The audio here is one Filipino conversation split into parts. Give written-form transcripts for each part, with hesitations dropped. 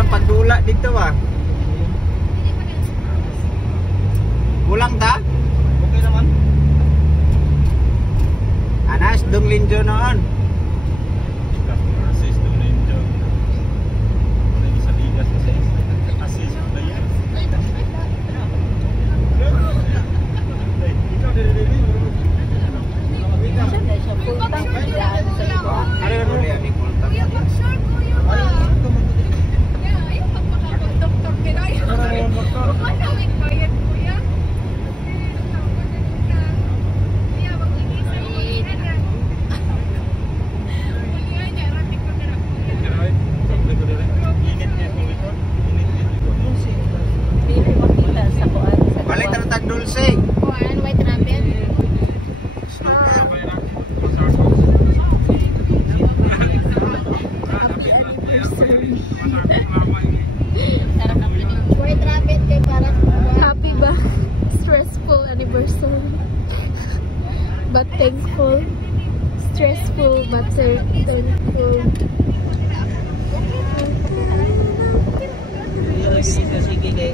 ang pagdula dito ah. Kulang ta? Okay naman. Anas, dong linjo noon. Customer assist dong linjo. Lagi sa ligas kasi assist ba yan? Ikaw dili. Siya full tank dyan sa likod. Ano yung huli ang ikultang? Pili makita sa kuan sa Balik kuan. na tagdulce. Kuan, white rabbit. White rabbit kay para Happy ba? Stressful anniversary. But thankful. Stressful but thankful. Sige kay.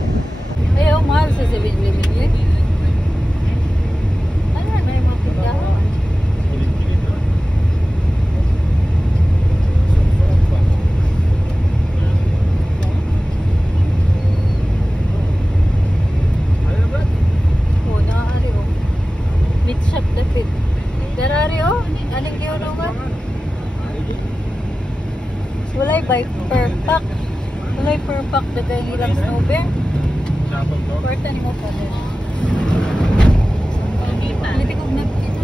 Ayaw, mahal sa 7-Eleven yun. Ano na yung mga pindahan? Oo, nakakari oh. Meat shop dapit. Darari oh, aling giulungan. Walay bike per pack. Walay per pack dagay nilang snow bear. Important mo pa din. Hindi ko napkin.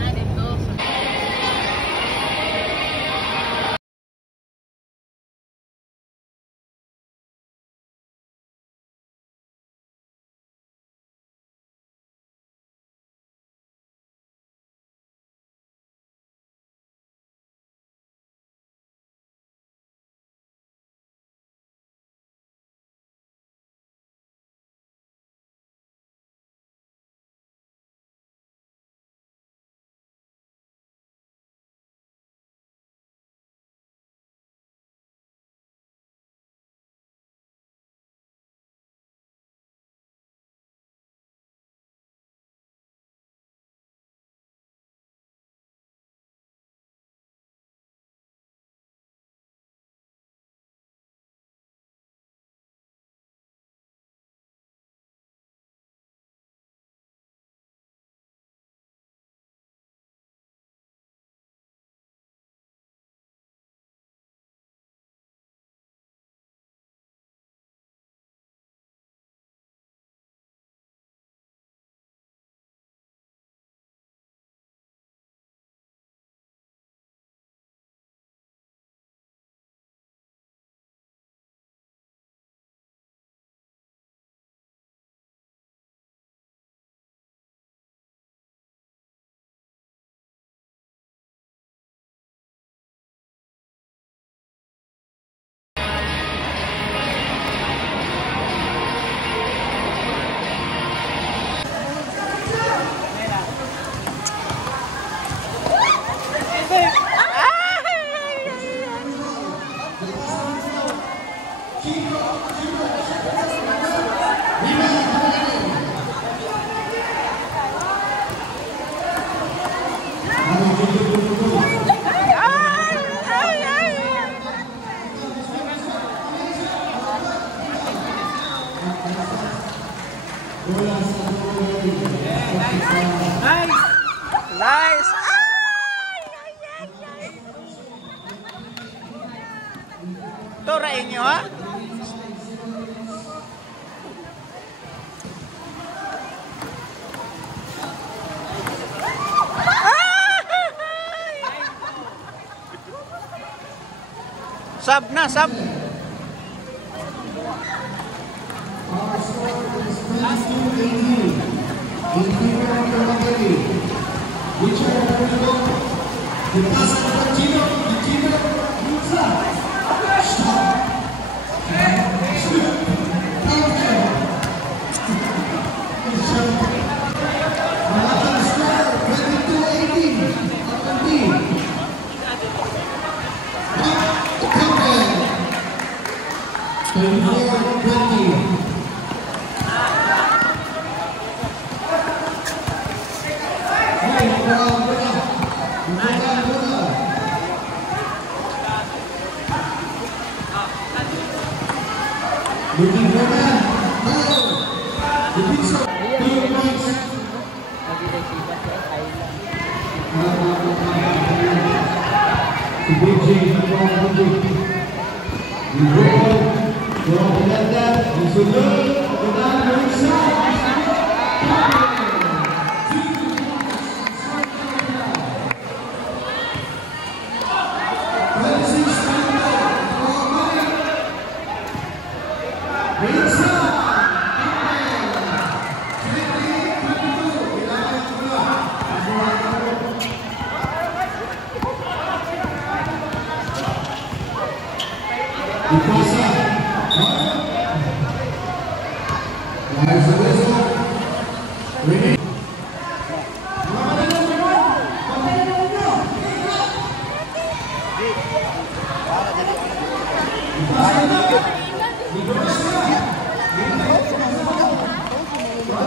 Nice! Turain nyo ha? Sab na, sab!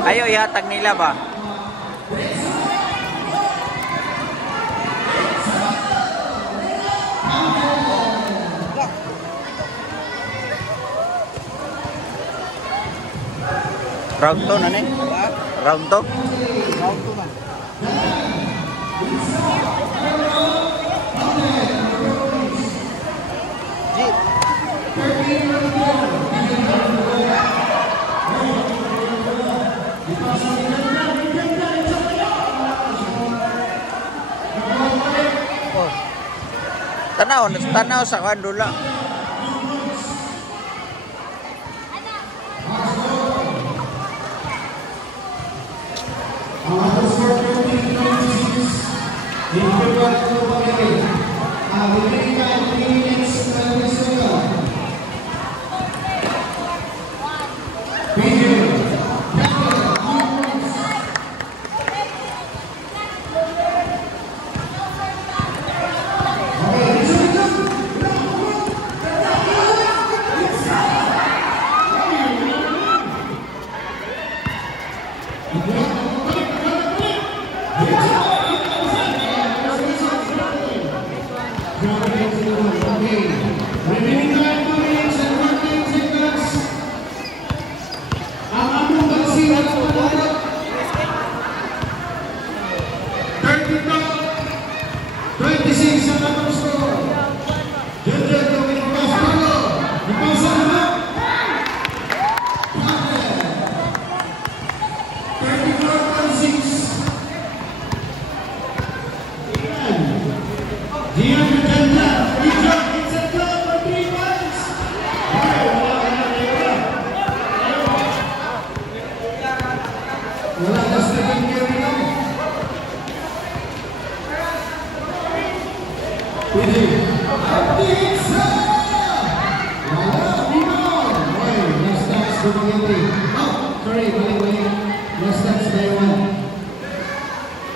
Ayaw ihatag nila ba? Round 2 na ni? Round 2? Round 2 na. Tanaw sa kandula.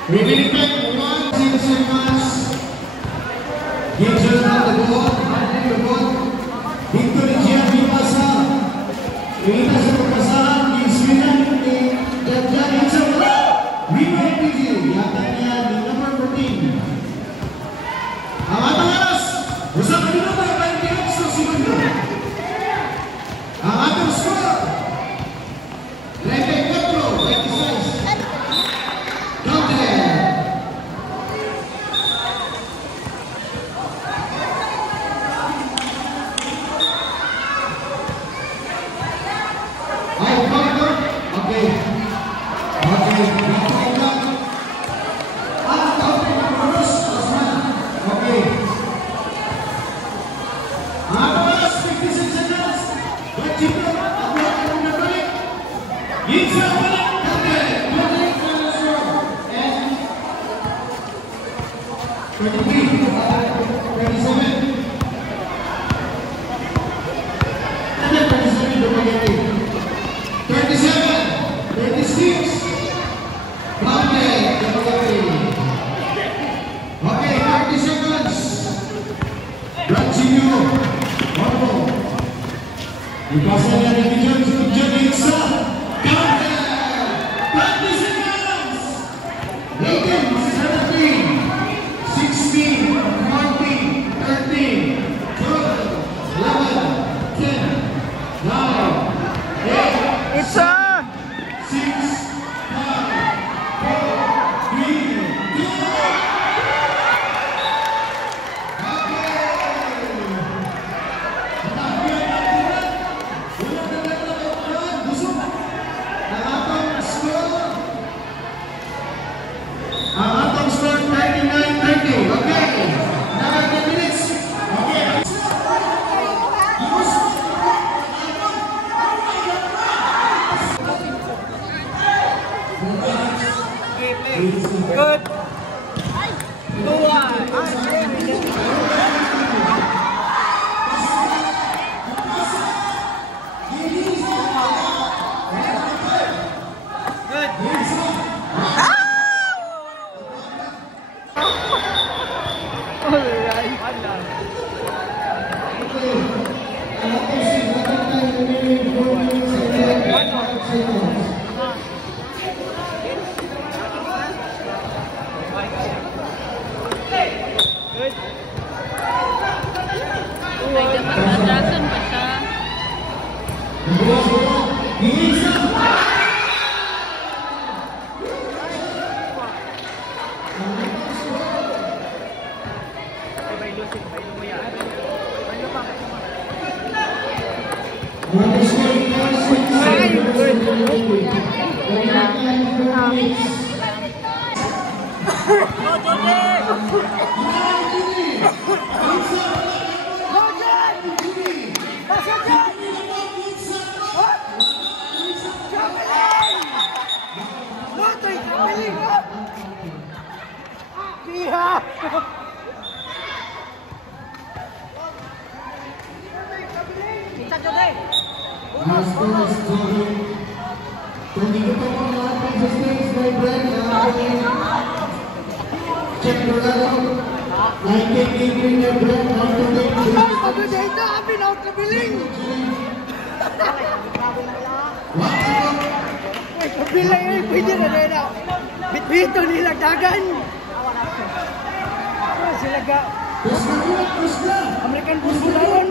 Remaining time 1 seconds. Gibson on the ball, handling the ball. Victor Gian Vipasa. Kita sa pagkasahan, Gibson ni Dadjan Gibson. Viva PG, yata niya ni number 14. Ang atang alas, usap na dito tayo 28 segundo. Ang atang score, 34-26. Dipasang dari Dijon Sujon Iksa. Counter. 20 seconds. 18, 17, 16, 14, 13, 12, 11, 10, 9, 8, It's a 6, 5, 4, 3, 2, ang atong score 39-30. Okay. Another 10 minutes. Okay. good. 2-1. May dapat madrasan pa siya. Bilay ay pwede na nila. Bitbito nila dagan. Sila ka. American Busbularon.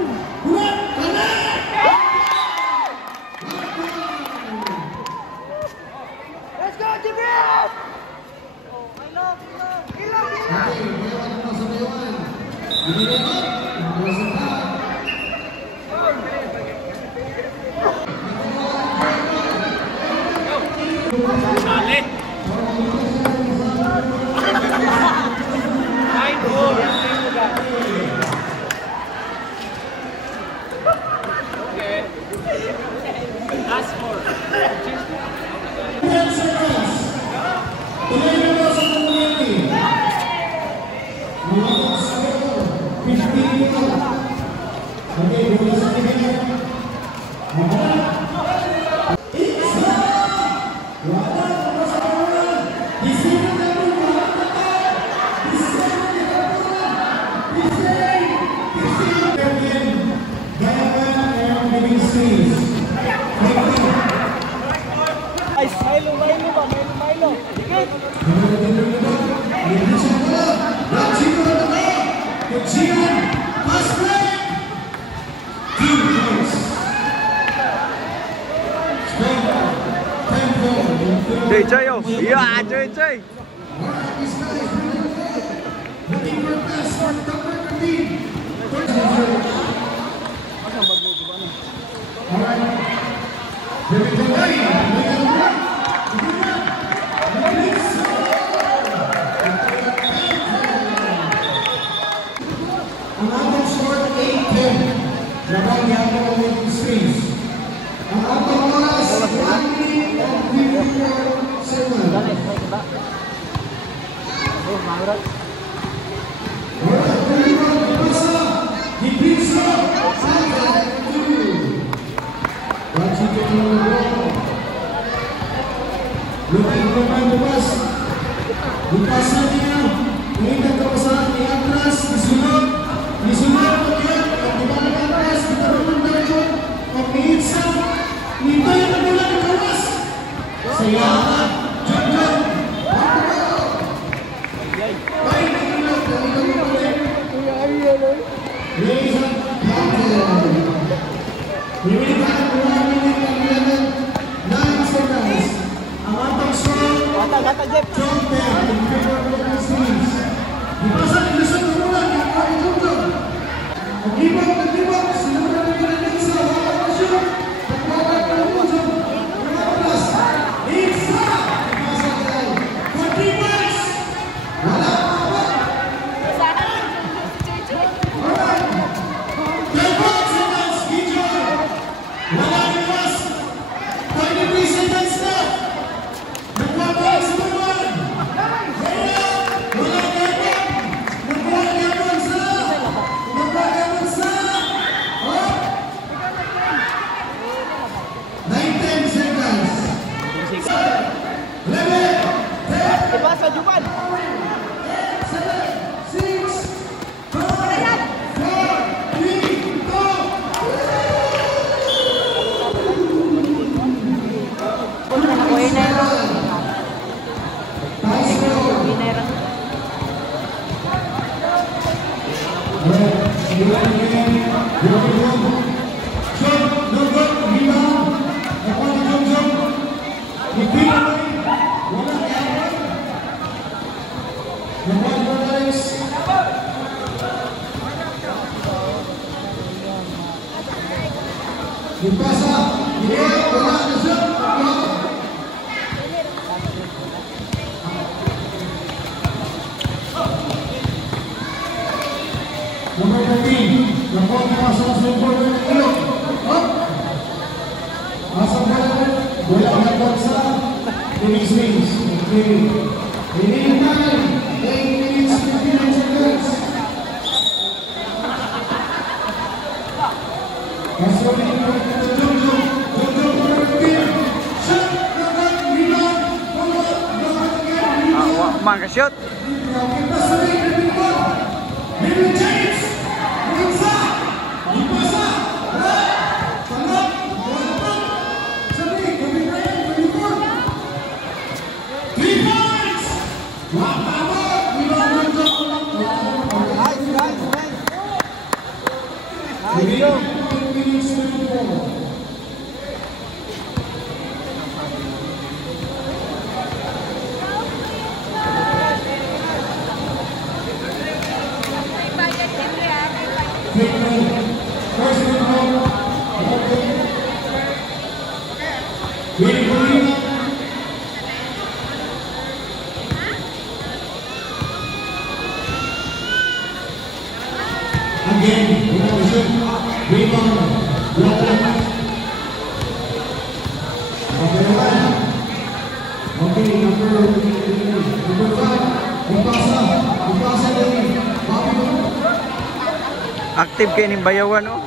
Let's go, Jibril! Chơi chơi không? Yeah, chơi chơi. Ang atong score 8-10. Labang yapo ang mga screens. Ang atong oras 1 minute and 54 seconds. Wala tulipan dipasa. Dipisa. Sangka 2. Wajikan ng ball. Lupin ko pa bukas. Bukasan niya. Ngayon kapasahan ni Atlas. Disunod. Disunod. At di ba nag-atras? Kita naman tayo. Pag-iitsa, nito yung nagulang ng kawas. Saya, John. Ay, nagulang. Ladies and gentlemen, we will have 1 minute and 9 seconds. Ang atang score, John Bell, in favor of the Muslims. Ipasa nila sa tumulan, yung mga itutong. Nag-ibang, sinunod na nila sa mga kasyon. Nagwawag na lumusong, mga oras. Isa! Ipasa nila. 40 minutes! Wala pa ba? Alright. 12 seconds, enjoy! Wala iwas! 23 seconds na! Nagwawag sa tumulan! Wala kaya! Nagwawag sa! Nagwawag sa! 19 seconds! 11, 10, Diba sa Juban? 7, 6, 5, 4, 3, Ipasa, hindi, wala na siya. Number 13, napot na sa support ng ilok. Asa bola napot sa Phoenix Wings. Remaining time, 8 minutes, 59 seconds. Man ka shoot. Again, rebound, okay, number 5, ipasa din, Active kayo ng bayawan, oh.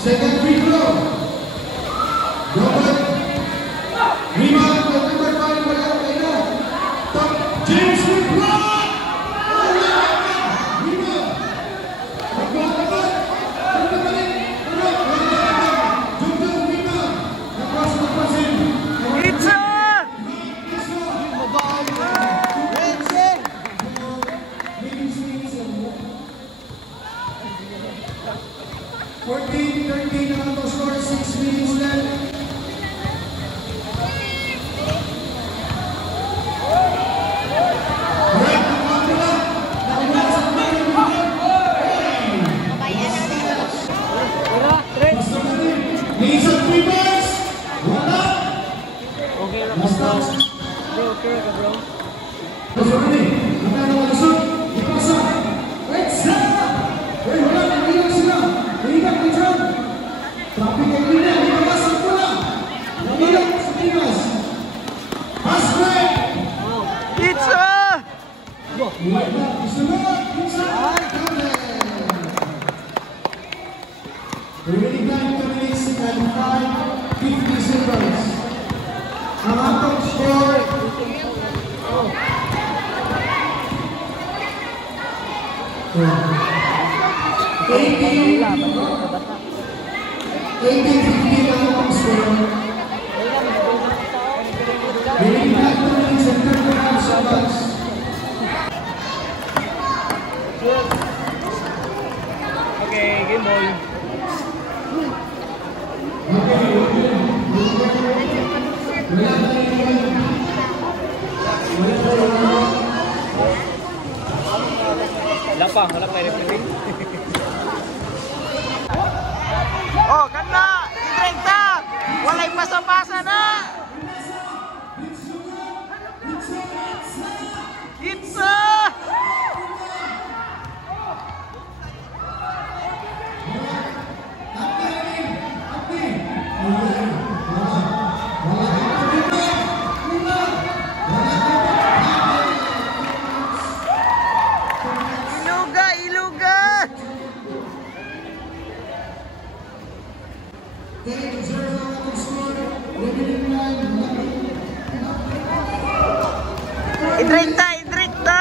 second free throw. Rebound, number 5, James Woodward. Pizza! 14-13 ang auto score, 6 minutes left. Lisa Rivers, wala. Okay lang Basta. Okay ka bro. Pasok ni, nakano ang lusot, ipasa. Extra! Wala, nangilak sila. Nangilak ni John. Traffic ang linya, ipasa ang pula. Nangilak sa Tigas. Pasway! Pizza! Isunod, Pizza! Remaining time. Okay, game ball. Wala pa referee. Oh, ganda! Direkta! Walay pasa-pasa na! Itza! Iluga! Idrikta!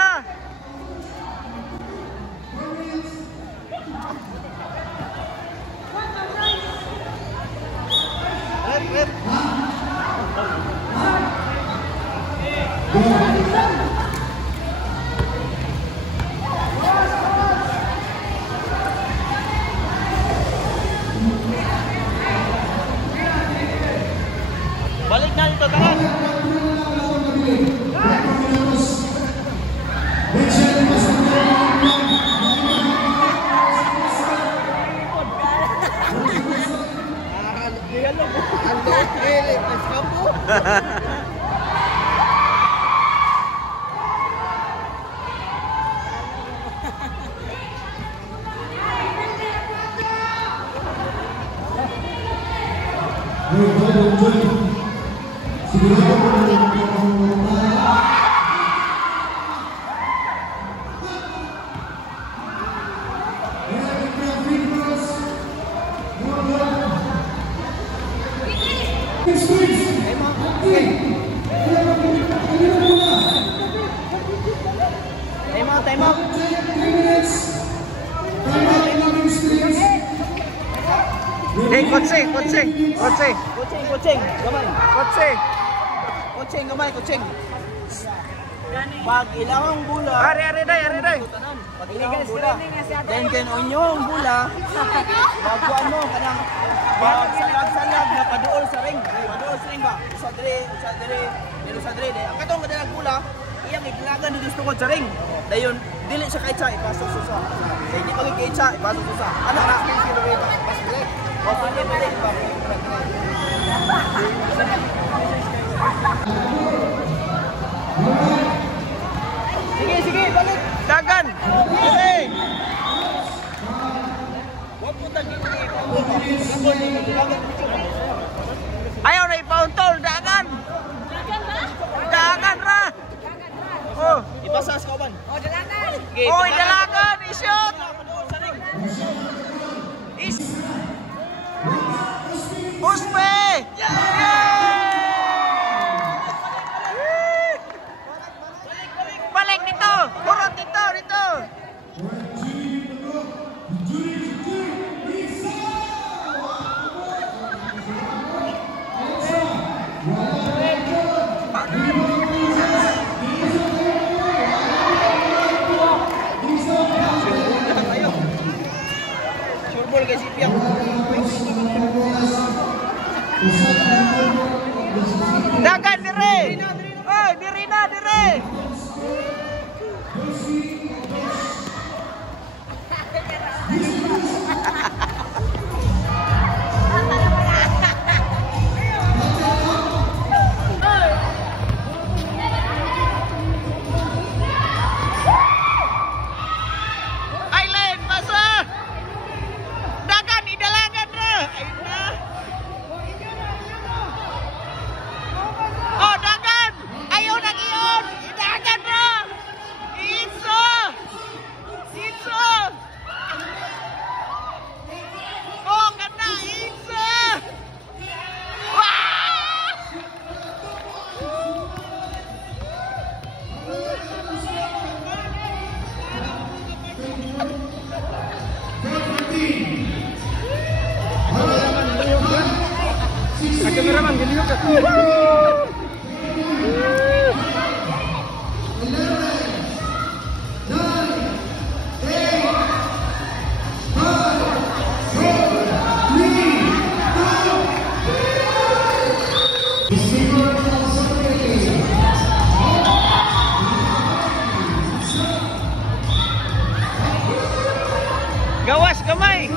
Balik na dito, tangan. Time out. Hey, kutsing! Kucing, gamay. Kucing. Pag ilawang bula. Ari day! Pag ilawang bula. Then kinunyong bula. Baguan mo kanang pagsalag na paduol sa ring. Ba? Usa dire. Ang katong kadalag bula, iyang iglagan dito sa sa ring. Dayon dili siya kaitsa ipasok susa. Hindi pag kaitsa ipasok susa. Ano na sino rito? Pasok direct. O pwede pa. Sige, balik. Dagan! Okay! Wag mo tagin ni Ayaw na ipauntol! Dagan! Dagan ra! Oh! ipasas ka ban. Oy, dalagan! I-shoot! Uspe! Balik dito! Kurot dito! Surbol kay Sipiang. Dagan dire! Oy, diri na! Aileen, masa! Dagan, idalagan na! Ayun na! cameraman, giliw ka. Gawas kamay.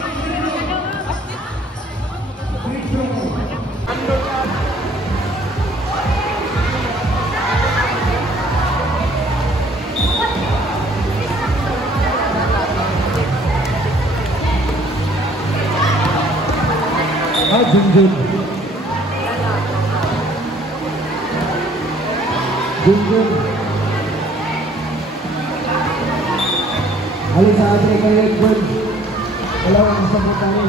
Junjun. Junjun. Alin sa atin kay Redbird. Wala ang isang matangin.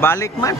Ibalik man.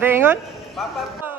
tayo ingon? Papa.